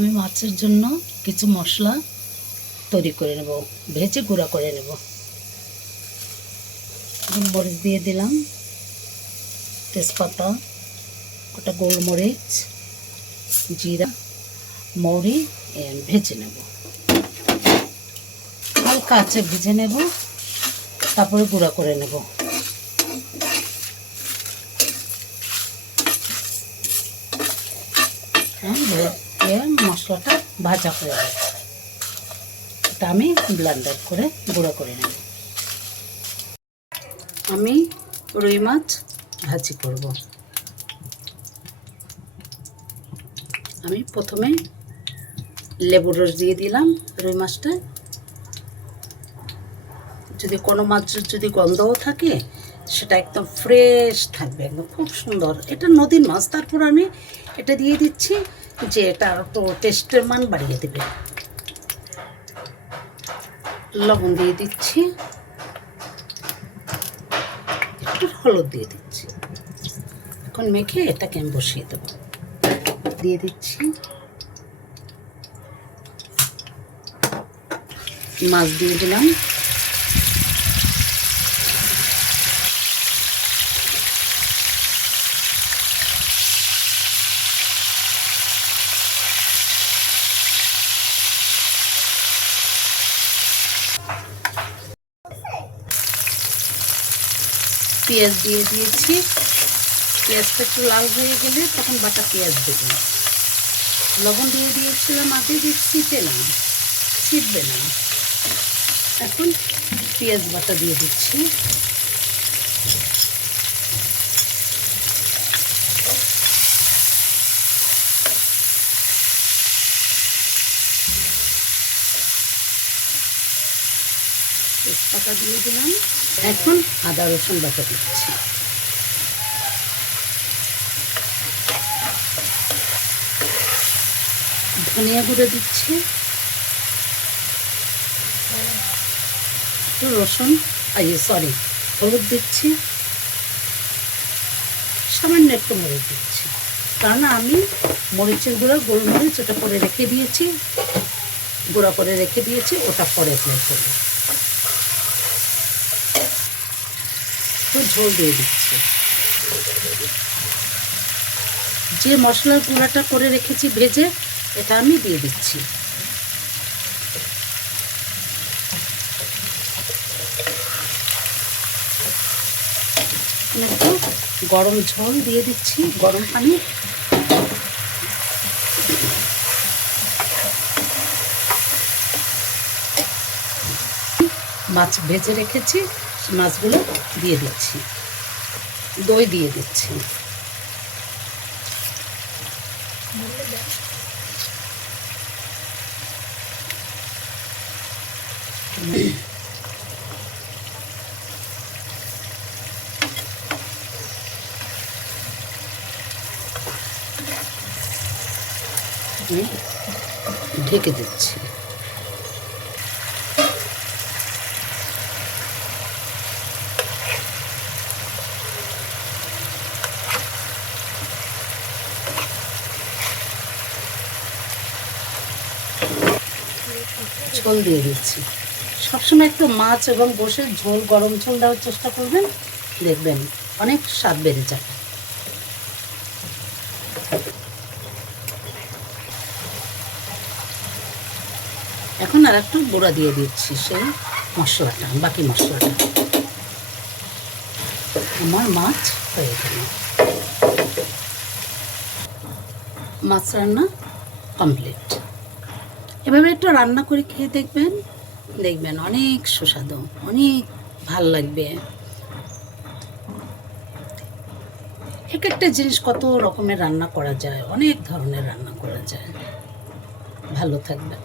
আমি মাছের জন্য কিছু মশলা তৈরি করে নেব, ভেজে গুঁড়া করে নেব। মরিচ দিয়ে দিলাম, তেজপাতা, গোটা গোলমরিচ, জিরা, মৌরি ভেজে নেব, হালকা আছে ভেজে নেব, তারপরে গুঁড়া করে নেব। মশলাটা ভাজা হয়ে গেছে, এটা আমি ব্লেন্ডার করে গুঁড়া করে নেব। আমি রুই মাছ ভাজি করব। আমি প্রথমে লেবুর রস দিয়ে দিলাম রুই মাছটা। যদি কোনো মাছের যদি গন্ধও থাকে সেটা একদম ফ্রেশ থাকবে, একদম খুব সুন্দর। এটা নদীর মাছ, তারপর আমি এটা দিয়ে দিচ্ছি যে এটা তো টেস্টের মান বাড়িয়ে দেবে। লবণ দিয়ে দিচ্ছি, একটু হলুদ দিয়ে দিচ্ছি। এখন মেখে এটাকে আমি বসিয়ে দেবো। দিয়ে দিচ্ছি, মাছ দিয়ে দিলাম, পেঁয়াজ দিয়ে দিয়েছি। পেঁয়াজটা একটু লাল হয়ে গেলে তখন বাটা পেঁয়াজ দেবো। লবণ দিয়ে দিয়েছিলাম আগে, যে ছিটবে না। এখন পেঁয়াজ বাটা দিয়ে দিচ্ছি। তেজপাতা দিয়ে দিলাম। এখন আদা রসুন বাটা দিচ্ছি। ধনিয়া গুঁড়ো দিচ্ছি, একটু রসুন হলুদ দিচ্ছি, সামান্য একটু মরিচ দিচ্ছি, কারণ আমি মরিচের গুঁড়ো গোলমরিচ ওটা করে রেখে দিয়েছি, গুঁড়া করে রেখে দিয়েছি, ওটা পরে অ্যাপ্লাই করব। একটু ঝোল দিয়ে দিচ্ছি। যে মশলার গুঁড়াটা করে রেখেছি ভেজে, এটা আমি দিয়ে দিচ্ছি। একটু গরম ঝোল দিয়ে দিচ্ছি, গরম পানি। মাছ ভেজে রেখেছি, মাছগুলো দিয়ে দিচ্ছি, দই দিয়ে দিচ্ছি। ঢেকে দিচ্ছি। ঝোল দিয়ে দিচ্ছি। সবসময় একটু মাছ এবং বসে ঝোল, গরম ঝোল দেওয়ার চেষ্টা করবেন, দেখবেন অনেক স্বাদ বেড়ে যাবে। এখন আর একটু গুঁড়া দিয়ে দিচ্ছি, সেই মশলাটা, বাকি মশলাটা। আমার মাছ হয়ে গেল। মাছ রান্না কমপ্লিট। এভাবে একটু রান্না করে খেয়ে দেখবেন অনেক সুস্বাদু, অনেক ভাল লাগবে। এক একটা জিনিস কত রকমের রান্না করা যায়, অনেক ধরনের রান্না করা যায়। ভালো থাকবে।